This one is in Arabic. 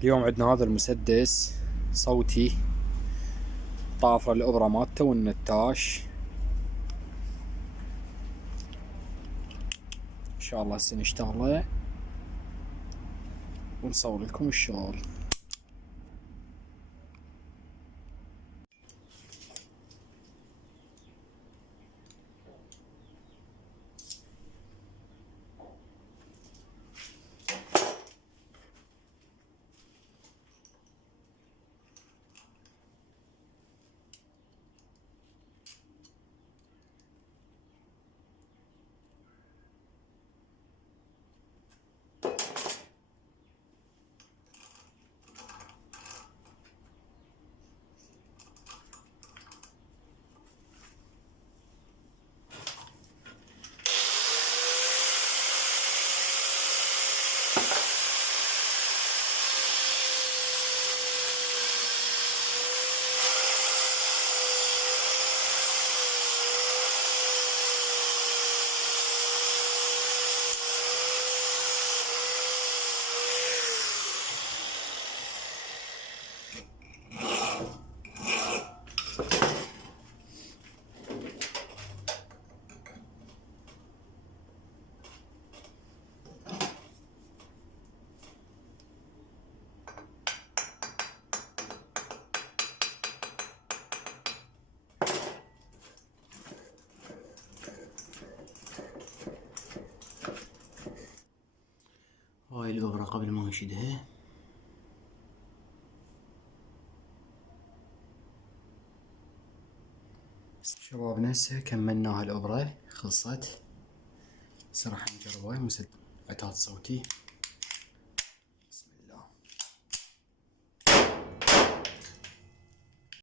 اليوم عندنا هذا المسدس صوتي، طافرة الإبرة مالته والنتاش. إن شاء الله هسه نشتغله ونصور لكم الشغل. هاي الإبرة قبل ما نشدها. شباب هسه كملنا هالإبرة، خلصت. هسه راح نجربها عتاد صوتي.